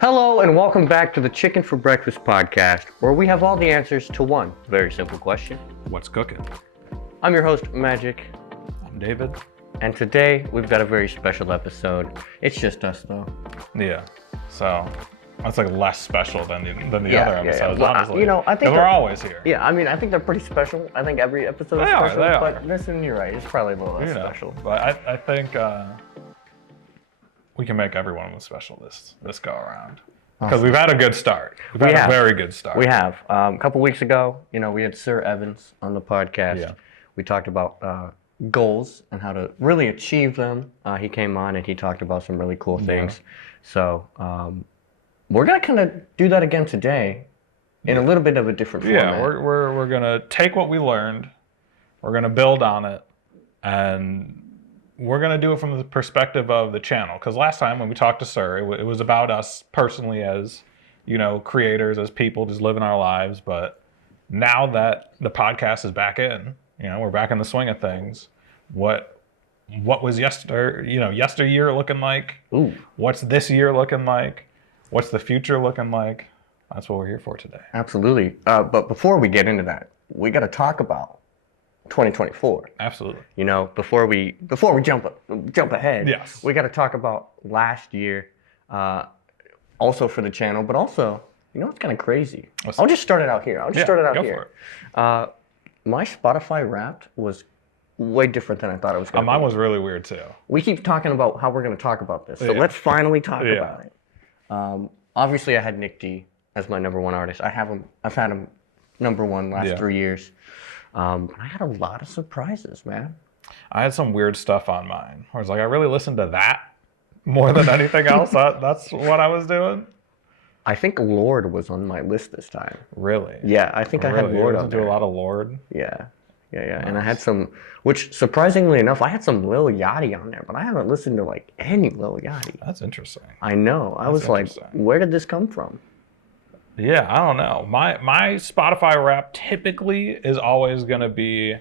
Hello and welcome back to the Chicken for Breakfast podcast, where we have all the answers to one very simple question. What's cooking? I'm your host, Magic, I'm David. and today we've got a very special episode. It's just us, though. Yeah. So that's like less special than the other episodes, Well, honestly. you know, I think we're always here. Yeah, I mean, I think they're pretty special. I think every episode is They are, special, they but are. this one, you're right, it's probably a little less special. But I think we can make everyone special this go around. Because we've had a good start. We've had a very good start. We have. A couple weeks ago, we had Sir Evans on the podcast. Yeah. We talked about goals and how to really achieve them. He came on and he talked about some really cool things. So we're going to kind of do that again today in a little bit of a different format. Yeah, we're going to take what we learned, we're going to build on it, and we're going to do it from the perspective of the channel. Because last time when we talked to Sir, it was about us personally as, creators, as people just living our lives. But now that the podcast is back in, we're back in the swing of things. What was yesteryear looking like? Ooh. What's this year looking like? What's the future looking like? That's what we're here for today. Absolutely. But before we get into that, we got to talk about 2024. Absolutely. Before we jump ahead, Yes. we got to talk about last year, also for the channel, but also, it's kind of crazy. I'll just start it out here. Go for it. My Spotify Wrapped was way different than I thought it was going to be. Mine was really weird too. We keep talking about how we're going to talk about this, so let's finally talk about it. Obviously, I had Nick D as my number one artist. I've had him number one last 3 years. But I had a lot of surprises, man. I had some weird stuff on mine. I was like, I really listened to that more than anything else. That's what I was doing. I think Lord was on my list this time. Really? Yeah, I think I had Lord on there. Do a lot of Lord. Yeah. Nice. And I had some, which surprisingly enough, I had some Lil Yachty on there, but I haven't listened to like any Lil Yachty. That's interesting. I know. I was like, where did this come from? Yeah, I don't know. My Spotify Wrap typically is always going to be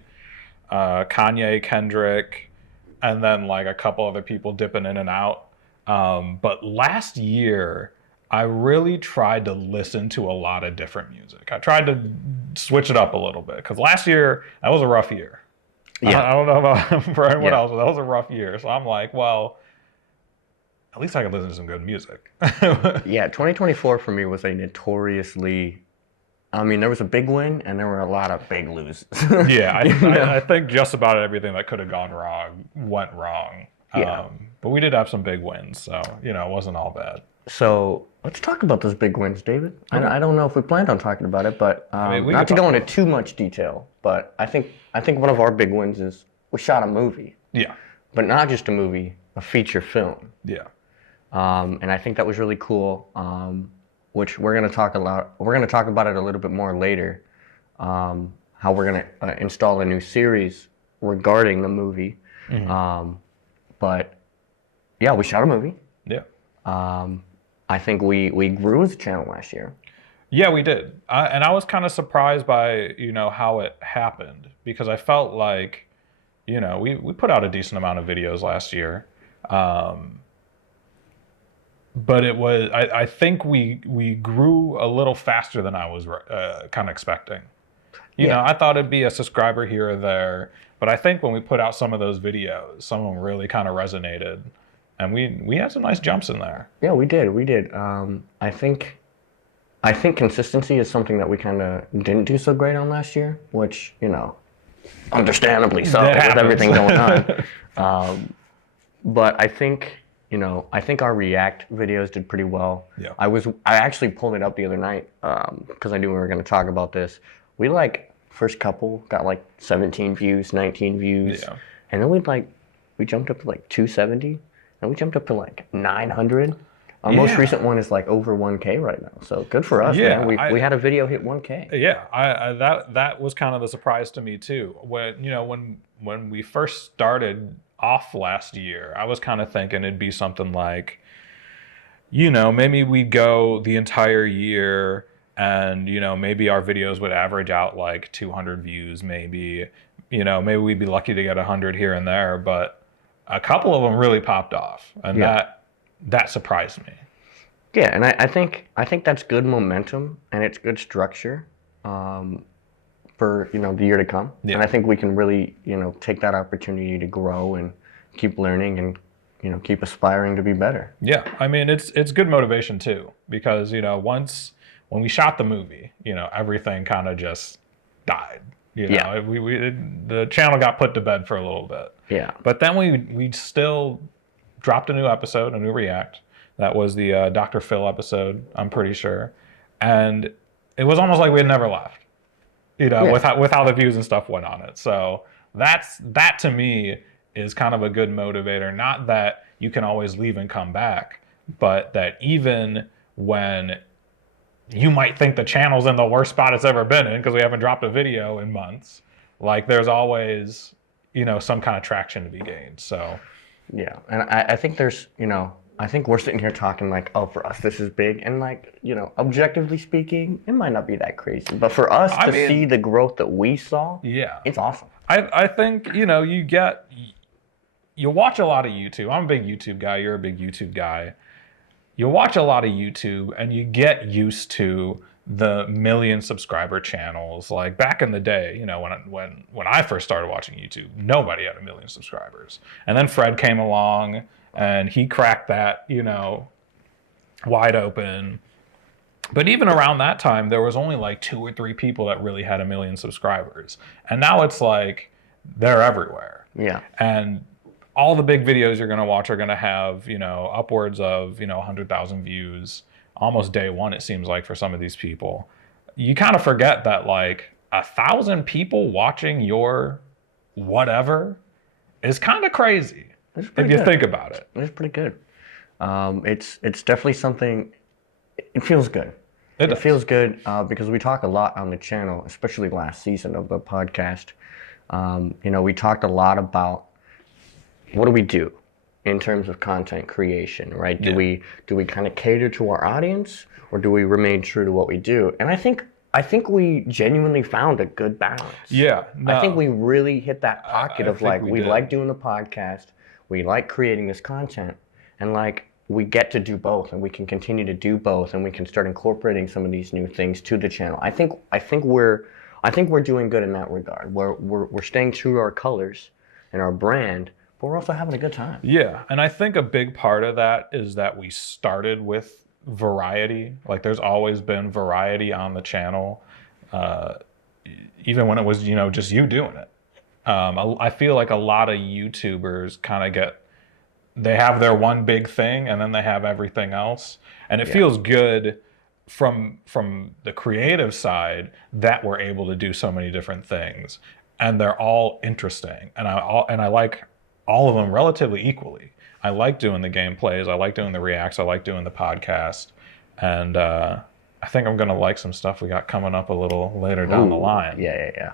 Kanye, Kendrick, and then like a couple other people dipping in and out. But last year, I really tried to listen to a lot of different music. I tried to switch it up a little bit because last year, that was a rough year. Yeah. I don't know about for anyone else, but that was a rough year. So I'm like, well, at least I could listen to some good music. Yeah, 2024 for me was a notoriously, there was a big win and there were a lot of big loses. Yeah, I think just about everything that could have gone wrong went wrong. Yeah. But we did have some big wins, so, it wasn't all bad. So let's talk about those big wins, David. Okay. I don't know if we planned on talking about it, but not to go into too much detail, but I think one of our big wins is we shot a movie. Yeah. But not just a movie, a feature film. Yeah. And I think that was really cool, which we're going to talk about. We're going to talk about it a little bit more later, how we're going to install a new series regarding the movie. Mm-hmm. But yeah, we shot a movie. Yeah. I think we grew as a channel last year. Yeah, we did. And I was kind of surprised by, how it happened because I felt like, we put out a decent amount of videos last year. But it was, I think we grew a little faster than I was kind of expecting. I thought it'd be a subscriber here or there, but I think when we put out some of those videos, some of them really kind of resonated, and we had some nice jumps in there. Yeah, we did. I think consistency is something that we kind of didn't do so great on last year, which, understandably so with everything going on. But I think our React videos did pretty well. Yeah. I actually pulled it up the other night because I knew we were going to talk about this. We first couple got 17 views, 19 views. Yeah. And then we jumped up to 270 and we jumped up to 900. Our most recent one is over 1K right now. So good for us, man. We had a video hit 1K. Yeah, that was kind of the surprise to me too. When we first started off last year, I was kind of thinking it'd be something like, maybe we'd go the entire year and, maybe our videos would average out 200 views, maybe we'd be lucky to get 100 here and there, but a couple of them really popped off, and that surprised me. Yeah, and I think that's good momentum and it's good structure for the year to come. Yeah. And I think we can really take that opportunity to grow and keep learning and keep aspiring to be better. Yeah, I mean it's good motivation too, because once when we shot the movie, everything kind of just died. Yeah. The channel got put to bed for a little bit. Yeah. But then we still dropped a new episode, a new react. That was the Dr. Phil episode, I'm pretty sure, and it was almost like we had never left. Yeah. With how the views and stuff went on it. So that to me is kind of a good motivator. Not that you can always leave and come back, but that even when you might think the channel's in the worst spot it's ever been in because we haven't dropped a video in months, like there's always some kind of traction to be gained. So Yeah, and I think there's I think we're sitting here talking like, oh, for us this is big, and like objectively speaking, it might not be that crazy, but for us to see the growth that we saw, yeah, it's awesome. I think you watch a lot of YouTube. I'm a big YouTube guy. You're a big YouTube guy. You watch a lot of YouTube and you get used to the million subscriber channels. Like back in the day, when I first started watching YouTube, nobody had 1 million subscribers. And then Fred came along and he cracked that, wide open. But even around that time, there was only like 2 or 3 people that really had 1 million subscribers. And now it's like they're everywhere. Yeah. And all the big videos you're going to watch are going to have, upwards of, 100,000 views almost day one, it seems like, for some of these people. You kind of forget that like 1,000 people watching your whatever is kind of crazy if you think about it. It's pretty good. It's definitely something. It feels good. It feels good because we talk a lot on the channel, especially last season of the podcast. We talked a lot about what do we do in terms of content creation, right? Do we kind of cater to our audience, or do we remain true to what we do? And I think we genuinely found a good balance. Yeah, no, I think we really hit that pocket of like we did. like doing the podcast, we like creating this content, and like we get to do both, and we can continue to do both, and we can start incorporating some of these new things to the channel. I think we're doing good in that regard. We're staying true to our colors and our brand, but we're also having a good time. Yeah, and I think a big part of that is that we started with variety. Like there's always been variety on the channel, even when it was just you doing it. I feel like a lot of YouTubers kind of they have their one big thing and then they have everything else, and it feels good from the creative side that we're able to do so many different things, and they're all interesting, and I like all of them relatively equally. I like doing the gameplays, I like doing the reacts, I like doing the podcast, and I think I'm gonna like some stuff we got coming up a little later down the line. Yeah.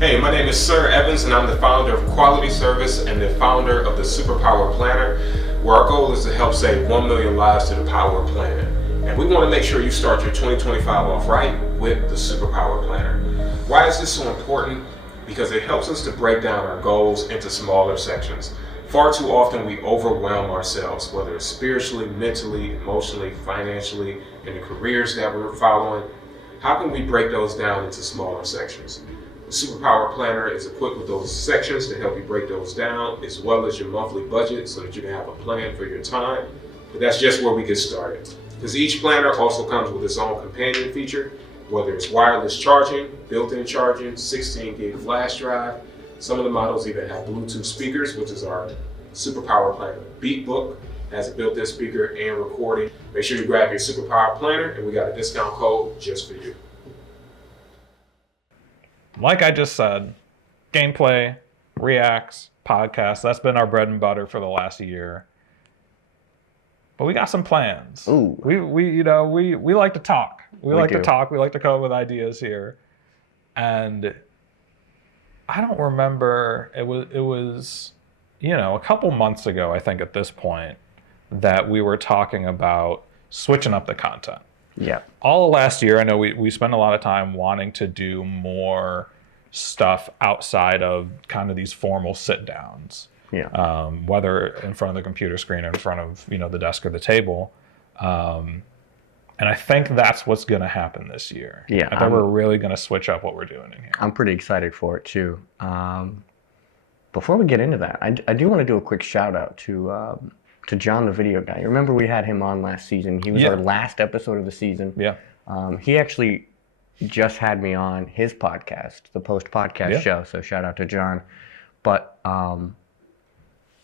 Hey, my name is Sir Evans, and I'm the founder of Quality Service and the founder of the Superpower Planner, where our goal is to help save 1 million lives through the power of planning. And we want to make sure you start your 2025 off right with the Superpower Planner. Why is this so important? Because it helps us to break down our goals into smaller sections. Far too often we overwhelm ourselves, whether it's spiritually, mentally, emotionally, financially, in the careers that we're following. How can we break those down into smaller sections? The Superpower Planner is equipped with those sections to help you break those down, as well as your monthly budget so that you can have a plan for your time. But that's just where we get started. Because each planner also comes with its own companion feature, whether it's wireless charging, built-in charging, 16 gig flash drive. Some of the models even have Bluetooth speakers, which is our Superpower Planner Beat Book, has a built-in speaker and recording. Make sure you grab your Superpower Planner, and we got a discount code just for you. Like I just said, gameplay, reacts, podcasts, that's been our bread and butter for the last year. But we got some plans. Ooh. We like to talk. We like do. to talk. We like to come up with ideas here. And I don't remember, it was a couple months ago, I think at this point, that we were talking about switching up the content. Yeah. All of last year, I know we spent a lot of time wanting to do more stuff outside of kind of these formal sit downs. Yeah. Whether in front of the computer screen or in front of the desk or the table. And I think that's what's going to happen this year. Yeah, I think we're really going to switch up what we're doing in here. I'm pretty excited for it too. Before we get into that, I do want to do a quick shout out to John, the video guy. You remember we had him on last season. He was our last episode of the season. Yeah. He actually just had me on his podcast, the Post Podcast Show. So shout out to John. But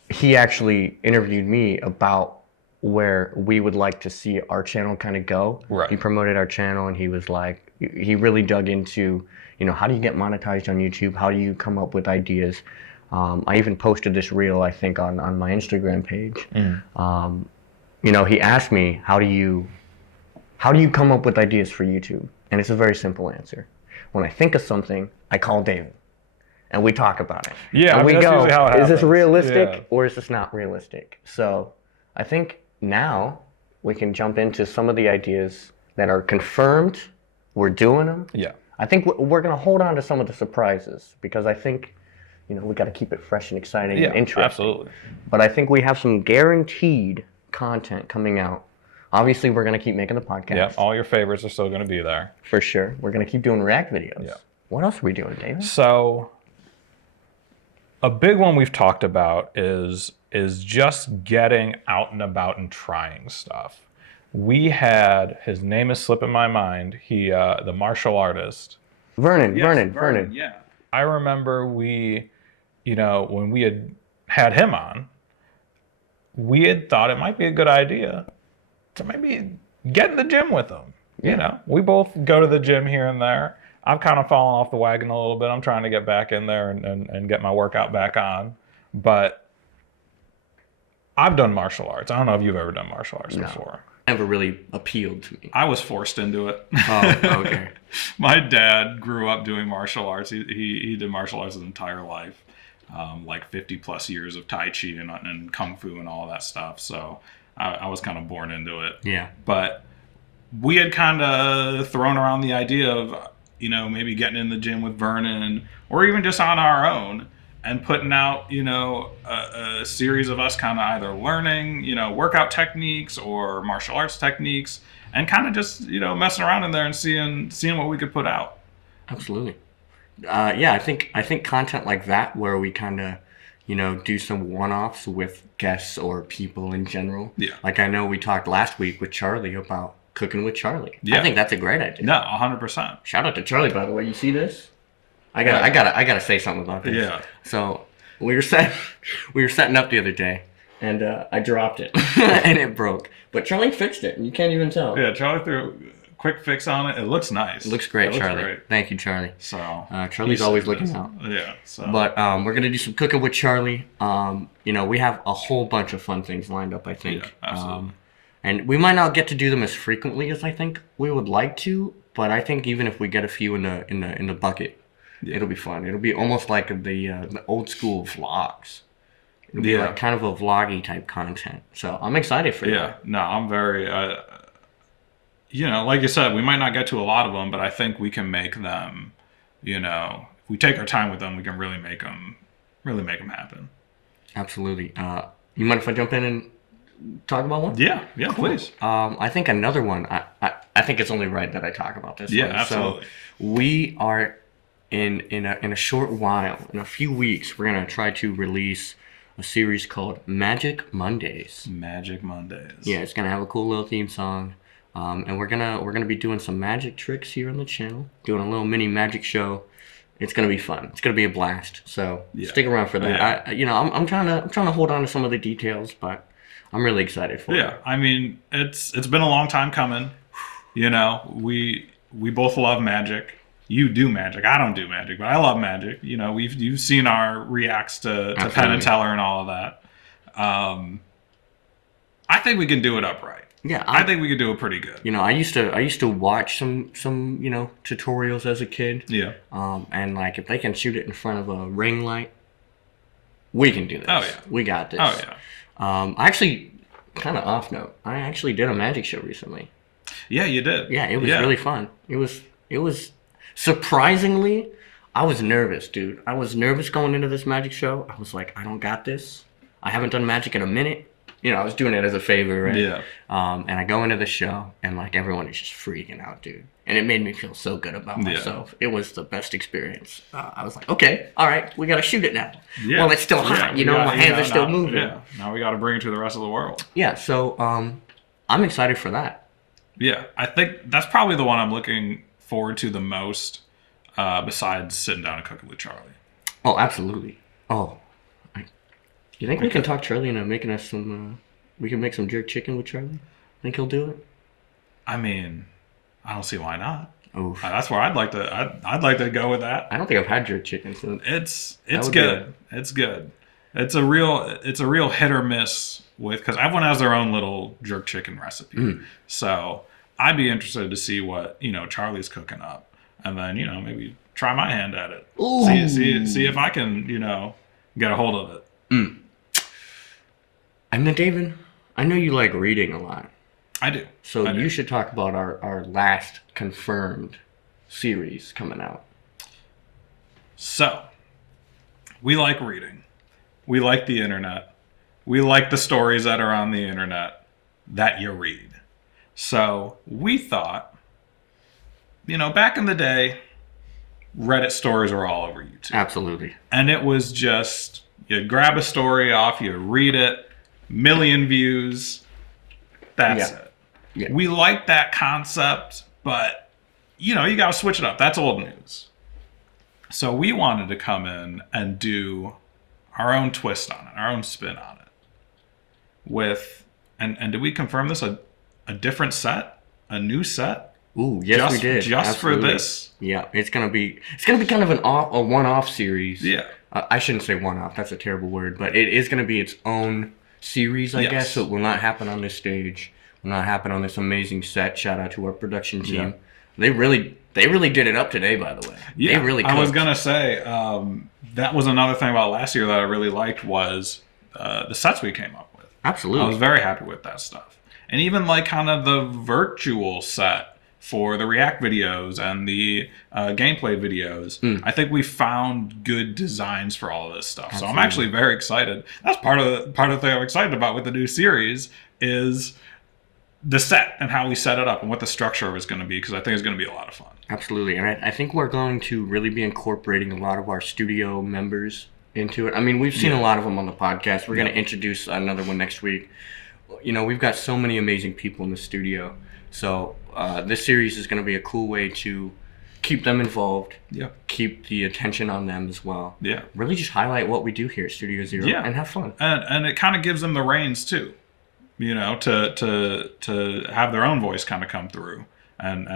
he actually interviewed me about where we would like to see our channel kind of go. Right. He promoted our channel, and he was like, he really dug into, how do you get monetized on YouTube? How do you come up with ideas? I even posted this reel, I think, on my Instagram page. He asked me, how do you come up with ideas for YouTube? And it's a very simple answer. When I think of something, I call David, and we talk about it. Yeah, and we that's go, usually how it is this happens. realistic or is this not realistic? So I think now we can jump into some of the ideas that are confirmed. We're doing them. Yeah. I think we're going to hold on to some of the surprises, because I think, we got to keep it fresh and exciting and interesting. Absolutely. But I think we have some guaranteed content coming out. Obviously, we're going to keep making the podcast. Yeah, all your favorites are still going to be there. For sure. We're going to keep doing react videos. Yeah. What else are we doing, David? So a big one we've talked about is just getting out and about and trying stuff. We had, his name is slipping my mind, the martial artist. Vernon. Yeah. I remember when we had him on, we had thought it might be a good idea to maybe get in the gym with him. Yeah. We both go to the gym here and there. I've kind of fallen off the wagon a little bit. I'm trying to get back in there and get my workout back on. But I've done martial arts. I don't know if you've ever done martial arts before. Never really appealed to me. I was forced into it. Oh, okay. My dad grew up doing martial arts. He did martial arts his entire life, like 50 plus years of Tai Chi and Kung Fu and all that stuff. So I was kind of born into it. Yeah. But we had kind of thrown around the idea of, maybe getting in the gym with Vernon, or even just on our own, and putting out, a series of us kind of either learning, workout techniques or martial arts techniques, and kind of just, messing around in there and seeing what we could put out. Absolutely. I think content like that, where we kind of, do some one-offs with guests or people in general. Yeah. Like I know we talked last week with Charlie about cooking with Charlie. Yeah. I think that's a great idea. No, 100%. Shout out to Charlie, by the way. You see this? I gotta say something about this. Yeah. So we were setting up the other day, and I dropped it, and it broke. But Charlie fixed it, and you can't even tell. Yeah, Charlie threw a quick fix on it. It looks nice. It looks great, It looks Charlie. great. Thank you, Charlie. So Charlie's always looking out. Yeah. So. But we're gonna do some cooking with Charlie. We have a whole bunch of fun things lined up, I think. Yeah, absolutely. And we might not get to do them as frequently as I think we would like to, but I think even if we get a few in the bucket, it'll be fun. It'll be almost like the old school vlogs. It'll be like kind of a vloggy type content. So I'm excited for that. Yeah. No, I'm very. Like you said, we might not get to a lot of them, but I think we can make them. If we take our time with them, we can really make them happen. Absolutely. You mind if I jump in and talk about one? Yeah, cool. Please. I think another one. I think it's only right that I talk about this. Yeah, one. absolutely. So we are in a short while, in a few weeks, we're gonna try to release a series called Magic Mondays. Magic Mondays. Yeah, it's gonna have a cool little theme song, and we're gonna be doing some magic tricks here on the channel, doing a little mini magic show. It's gonna be fun. It's gonna be a blast. So stick around for that. Yeah. I'm trying to hold on to some of the details, but I'm really excited for it. Yeah, I mean, it's been a long time coming. We both love magic. You do magic. I don't do magic, but I love magic. You've seen our reacts to Penn and Teller and all of that. I think we can do it upright. Yeah, I think we could do it pretty good. I used to watch some tutorials as a kid. Yeah. And like if they can shoot it in front of a ring light, we can do this. Oh yeah. We got this. Oh yeah. I actually, kind of off note, I actually did a magic show recently. Yeah, you did. Yeah, it was really fun. It was surprisingly, I was nervous, dude. I was nervous going into this magic show. I was like, I don't got this. I haven't done magic in a minute. I was doing it as a favor, right? Yeah. And I go into the show, and like everyone is just freaking out, dude. And it made me feel so good about myself. It was the best experience. I was like, okay, all right, we got to shoot it now. Yeah. Well, it's still hot, my hands are still moving. Yeah. Now we got to bring it to the rest of the world. Yeah, so I'm excited for that. Yeah, I think that's probably the one I'm looking forward to the most, besides sitting down and cooking with Charlie. Oh, absolutely. Oh, you think we can talk Charlie into making us some? We can make some jerk chicken with Charlie. Think he'll do it? I mean, I don't see why not. Oof. That's where I'd like to. I'd like to go with that. I don't think I've had jerk chicken. So It's good. It's good. It's a real hit or miss with, because everyone has their own little jerk chicken recipe. So I'd be interested to see what Charlie's cooking up, and then maybe try my hand at it. Ooh. See if I can get a hold of it. And then David, I know you like reading a lot. I do. So you should talk about our last confirmed series coming out. So, we like reading. We like the internet. We like the stories that are on the internet that you read. So, we thought, back in the day, Reddit stories were all over YouTube. Absolutely. And it was just, you grab a story off, you read it, million views, that's it. Yeah. We like that concept, but you got to switch it up. That's old news. So we wanted to come in and do our own twist on it, our own spin on it. With, and did we confirm this, a different set, a new set? Ooh, yes, we did. Just Absolutely. for this. Yeah, it's gonna be kind of a one-off series. Yeah. I shouldn't say one-off. That's a terrible word, but it is gonna be its own series, I guess. So it will not happen on this stage. Will not happen on this amazing set. Shout out to our production team. Yeah. They really did it up today, by the way. Yeah, they really. I was cooked. gonna say that was another thing about last year that I really liked was the sets we came up with. Absolutely. I was very happy with that stuff, and even like kind of the virtual set for the React videos and the gameplay videos. I think we found good designs for all of this stuff. Absolutely. So I'm actually very excited. That's part of the thing I'm excited about with the new series is the set and how we set it up and what the structure is going to be, because I think it's going to be a lot of fun. Absolutely, and I think we're going to really be incorporating a lot of our studio members into it. I mean, we've seen a lot of them on the podcast. We're going to introduce another one next week. We've got so many amazing people in the studio. So this series is going to be a cool way to keep them involved, keep the attention on them as well. Yeah. Really just highlight what we do here at Studio Zero and have fun. And it kind of gives them the reins too, to have their own voice kind of come through and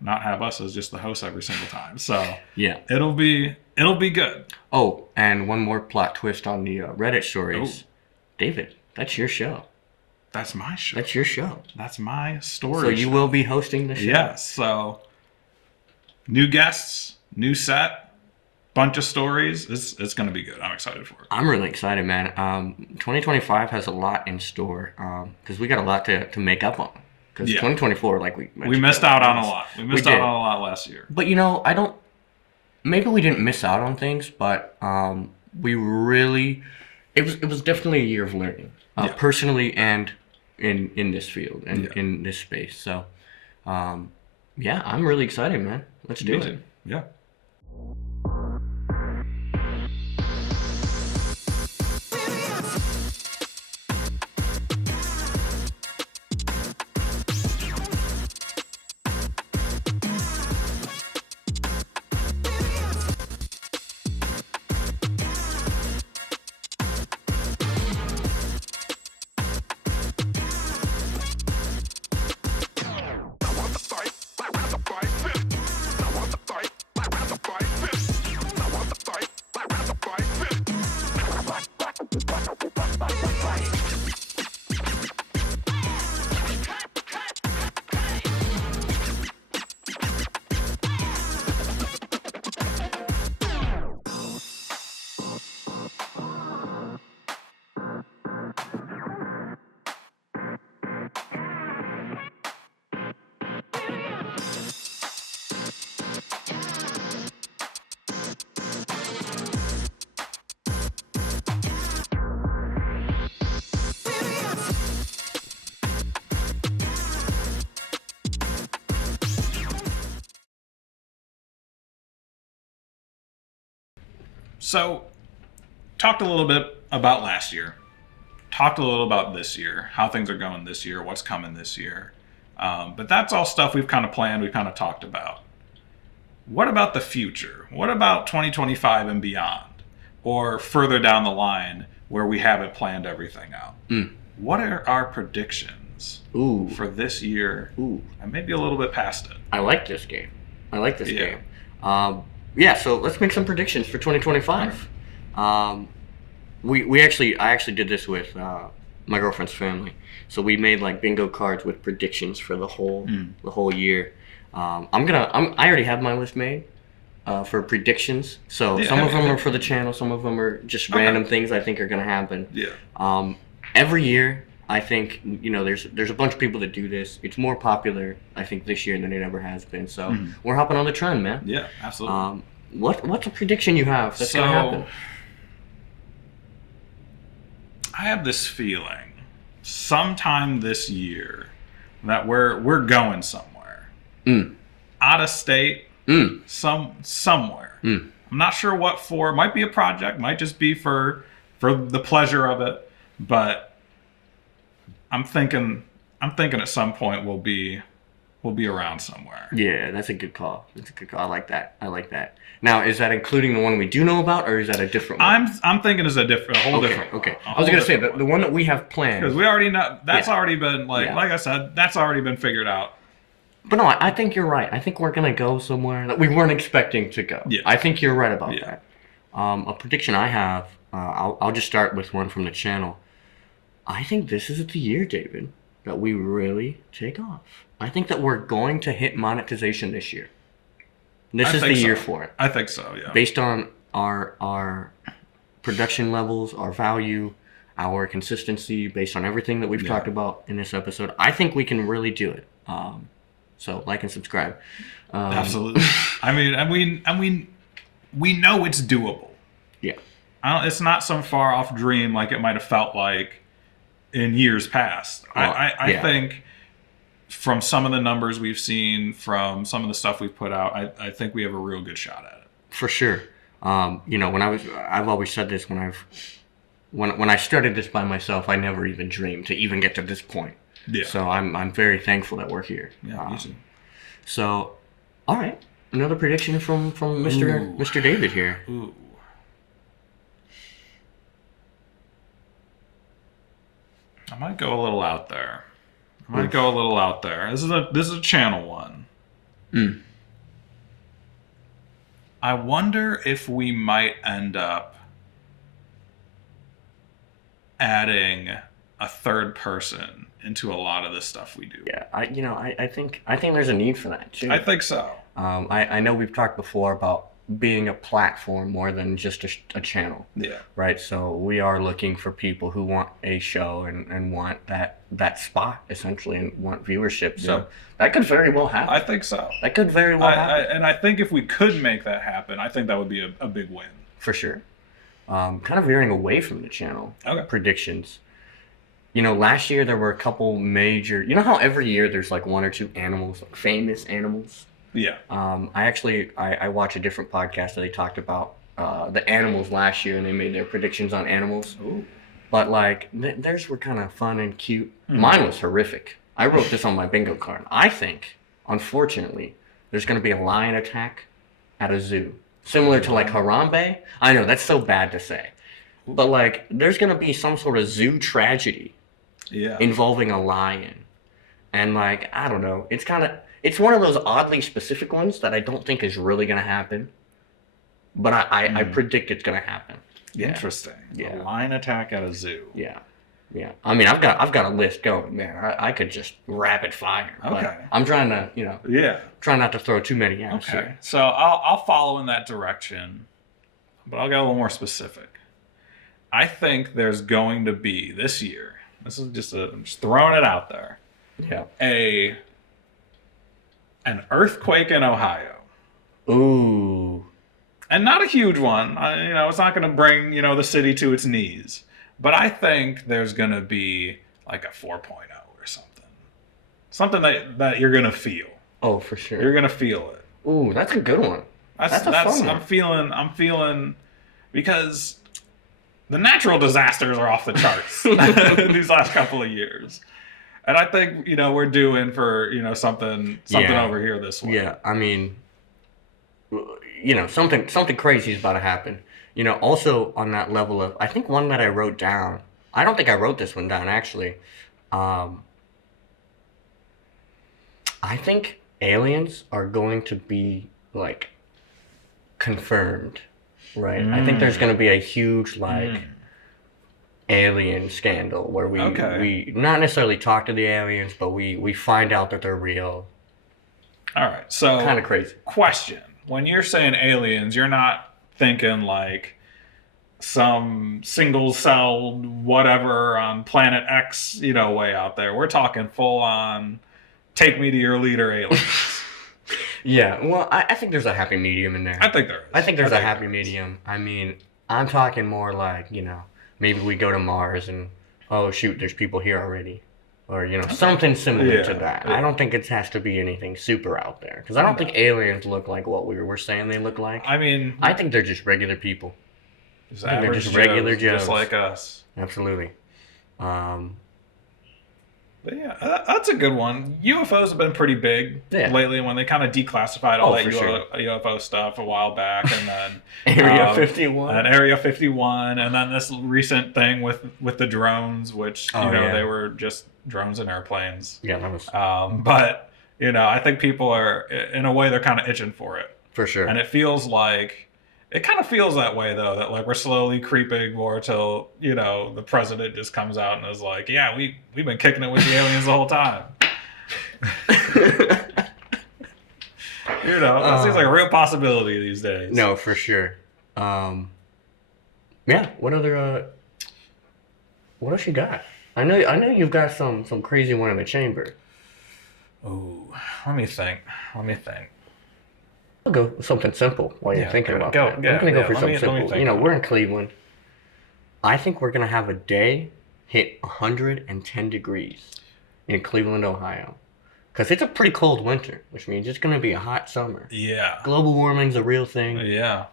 not have us as just the host every single time. So yeah, it'll be good. Oh, and one more plot twist on the Reddit stories. David, that's your show. That's my show. That's your show. That's my story. So you will be hosting the show? Yes. So new guests, new set, bunch of stories. It's going to be good. I'm excited for it. I'm really excited, man. 2025 has a lot in store because we got a lot to make up on. Because 2024, like we missed out on a lot. We missed out on a lot last year. But maybe we didn't miss out on things, but we really, it was definitely a year of learning, personally and in this field and in this space. So, I'm really excited, man. Let's do it. Yeah. So, talked a little bit about last year. Talked a little about this year, how things are going this year, what's coming this year. But that's all stuff we've kind of planned, we've kind of talked about. What about the future? What about 2025 and beyond? Or further down the line where we haven't planned everything out? What are our predictions for this year and maybe a little bit past it? I like this game. Game. Yeah, so let's make some predictions for 2025. I actually did this with my girlfriend's family. So we made like bingo cards with predictions for the whole year. I already have my list made for predictions. So some of them are for the channel, some of them are just random things I think are gonna happen. Yeah. Every year, I think there's a bunch of people that do this. It's more popular, I think, this year than it ever has been. So we're hopping on the trend, man. Yeah, absolutely. What's a prediction you have that's gonna happen? I have this feeling sometime this year that we're going somewhere. Out of state, somewhere. I'm not sure what for. It might be a project, might just be for the pleasure of it, but I'm thinking at some point we'll be around somewhere. Yeah, that's a good call. I like that. Now, is that including the one we do know about, or is that a different one? I'm thinking it's a whole different one. Okay. I was gonna say the one that we have planned, because we already know that's already been like I said, that's already been figured out. But no, I think you're right. I think we're gonna go somewhere that we weren't expecting to go. Yeah. I think you're right about that. A prediction I have, I'll just start with one from the channel. I think this is the year, David, that we really take off. I think that we're going to hit monetization this year. This is the year for it. I think so, yeah. Based on our production levels, our value, our consistency, based on everything that we've talked about in this episode, I think we can really do it. So like and subscribe. Absolutely. I mean, we know it's doable. Yeah. It's not some far off dream like it might have felt like in years past. I think from some of the numbers we've seen, from some of the stuff we've put out, I think we have a real good shot at it. For sure. I've always said this when I started this by myself, I never even dreamed to even get to this point. Yeah. So I'm very thankful that we're here. Yeah, easy. So, all right, another prediction from Mr. David here. Ooh. I might go a little out there. This is a channel one. I wonder if we might end up adding a third person into a lot of the stuff we do. Yeah, I think there's a need for that too. I think so. I know we've talked before about being a platform more than just a channel. Yeah. Right. So we are looking for people who want a show and want that spot essentially and want viewership. So that could very well happen. I think so. That could very well happen. And I think if we could make that happen, I think that would be a big win. For sure. Kind of veering away from the channel predictions. Last year there were a couple major. You know how every year there's like one or two animals, like famous animals. Yeah. I watch a different podcast that they talked about the animals last year, and they made their predictions on animals. Ooh. But like theirs were kind of fun and cute. Mine was horrific. I wrote this on my bingo card. I think, unfortunately, there's going to be a lion attack at a zoo, similar to like Harambe. I know that's so bad to say, but like there's going to be some sort of zoo tragedy involving a lion, and like I don't know. It's one of those oddly specific ones that I don't think is really going to happen, but I predict it's going to happen. Yeah. Interesting. Yeah. A lion attack at a zoo. Yeah. I mean, I've got a list going, man. I could just rapid fire. Okay. But I'm trying to, try not to throw too many out. Okay. Here. So I'll follow in that direction, but I'll get a little more specific. I think there's going to be this year. This is I'm just throwing it out there. Yeah. An earthquake in Ohio. Ooh. And not a huge one. It's not going to bring, the city to its knees. But I think there's going to be like a 4.0 or something. Something that you're going to feel. Oh, for sure. You're going to feel it. Ooh, that's a good one. That's a fun one. I'm feeling because the natural disasters are off the charts these last couple of years. And I think, we're due in for, something over here this way. Yeah, I mean, something crazy is about to happen. Also on that level of, I think one that I wrote down, I don't think I wrote this one down actually. I think aliens are going to be like confirmed, right? I think there's going to be a huge alien scandal where we not necessarily talk to the aliens, but we find out that they're real. All right, so kind of crazy. Question: when you're saying aliens, you're not thinking like some single-celled whatever on Planet X, way out there. We're talking full-on, take me to your leader aliens. Yeah, well, I think there's a happy medium in there. I think there is. I think there's a happy medium. I mean, I'm talking more like, maybe we go to Mars and, oh, shoot, there's people here already. Or, something similar to that. Yeah. I don't think it has to be anything super out there. Because I don't think aliens look like what we were saying they look like. I mean... I think they're just regular people. They're just regular Joes. Just like us. Absolutely. But yeah, that's a good one. UFOs have been pretty big lately when they kind of declassified all that UFO stuff a while back, and then Area 51, and Area 51, and then this recent thing with the drones, which they were just drones and airplanes. Yeah, that was. But I think people are, in a way, they're kind of itching for it. For sure. And it feels like. It kind of feels that way, though, that like we're slowly creeping more till, the president just comes out and is like, yeah, we've been kicking it with the aliens the whole time. That seems like a real possibility these days. No, for sure. Yeah, what else you got? I know you've got some crazy one in the chamber. Oh, let me think. I'll go with something simple while you're thinking about that. I'm going to go for something simple. We're in Cleveland. I think we're going to have a day hit 110 degrees in Cleveland, Ohio. Because it's a pretty cold winter, which means it's going to be a hot summer. Yeah. Global warming's a real thing. Yeah.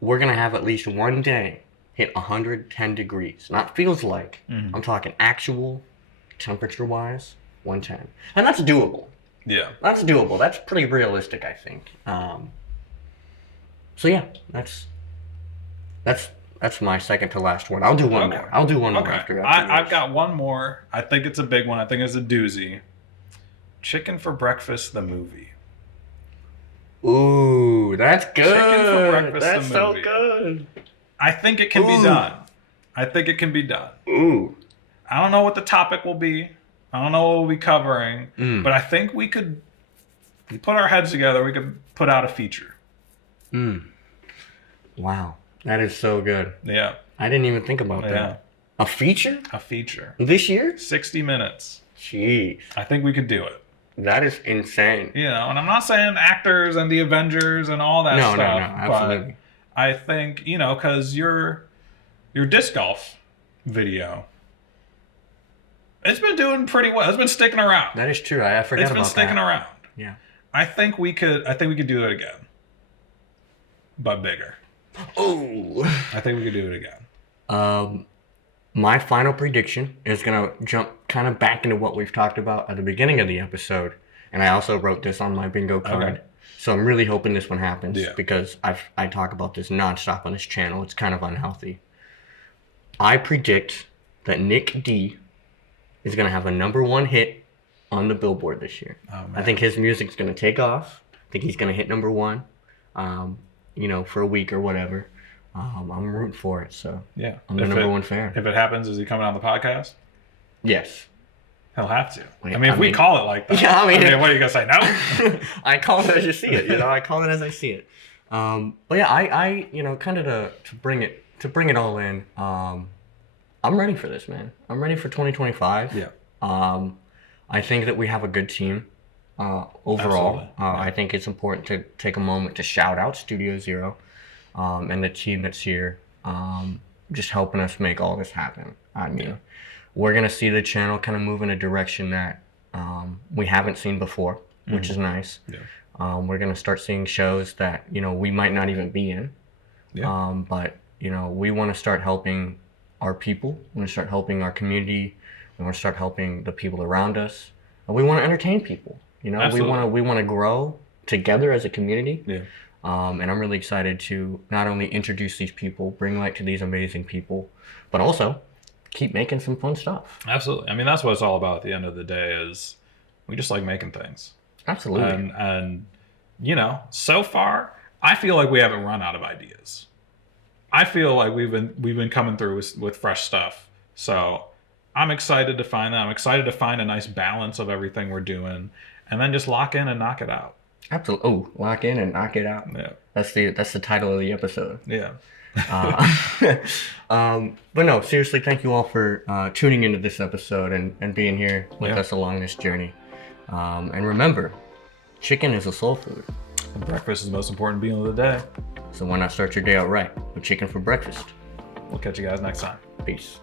We're going to have at least one day hit 110 degrees. Not feels like. Mm-hmm. I'm talking actual temperature-wise, 110. And that's doable. Yeah, that's doable. That's pretty realistic, I think. So yeah, that's my second to last one. I'll do one more. I'll do one more after. I've got one more. I think it's a big one. I think it's a doozy. Chicken for Breakfast, the movie. Ooh, that's good. Chicken for Breakfast, that's the movie. So good. I think it can be done. Ooh. I don't know what the topic will be. I don't know what we'll be covering, but I think we could put our heads together. We could put out a feature. Wow, that is so good. Yeah, I didn't even think about that. A feature? A feature. This year? 60 minutes. Jeez. I think we could do it. That is insane. And I'm not saying actors and the Avengers and all that stuff. No, absolutely. But I think because your disc golf video. It's been doing pretty well. It's been sticking around. That is true. I forgot about that. It's been sticking around. Yeah. I think we could do it again. But bigger. Oh. I think we could do it again. My final prediction is going to jump kind of back into what we've talked about at the beginning of the episode. And I also wrote this on my bingo card. Okay. So I'm really hoping this one happens because I talk about this nonstop on this channel. It's kind of unhealthy. I predict that Nick D is going to have a #1 hit on the Billboard this year. Oh, I think his music's going to take off. I think he's going to hit #1, for a week or whatever. I'm rooting for it, so I'm the #1 fan. If it happens, is he coming on the podcast? Yes. He'll have to. If we call it like that. Yeah, what are you going to say, no? I call it as you see it, I call it as I see it. But yeah, I kind of to bring it all in, I'm ready for this, man. I'm ready for 2025. Yeah. I think that we have a good team overall. I think it's important to take a moment to shout out Studio Zero and the team that's here, just helping us make all this happen. I mean, we're going to see the channel kind of move in a direction that we haven't seen before, which is nice. Yeah. We're going to start seeing shows that, we might not even be in. Yeah. But you know, we want to start helping our people. We want to start helping our community. We want to start helping the people around us. And we want to entertain people. You know, Absolutely. we want to grow together as a community. Yeah. And I'm really excited to not only introduce these people, bring light to these amazing people, but also keep making some fun stuff. Absolutely. I mean, that's what it's all about at the end of the day is we just like making things. Absolutely. And you know, so far, I feel like we haven't run out of ideas. I feel like we've been coming through with fresh stuff. So I'm excited to find that. I'm excited to find a nice balance of everything we're doing and then just lock in and knock it out. Absolutely. Oh, lock in and knock it out. Yeah. That's the title of the episode. Yeah. But no, seriously, thank you all for tuning into this episode and being here with Yeah. us along this journey. And remember, chicken is a soul food. Breakfast is the most important meal of the day. So why not start your day out right with chicken for breakfast? We'll catch you guys next time. Peace.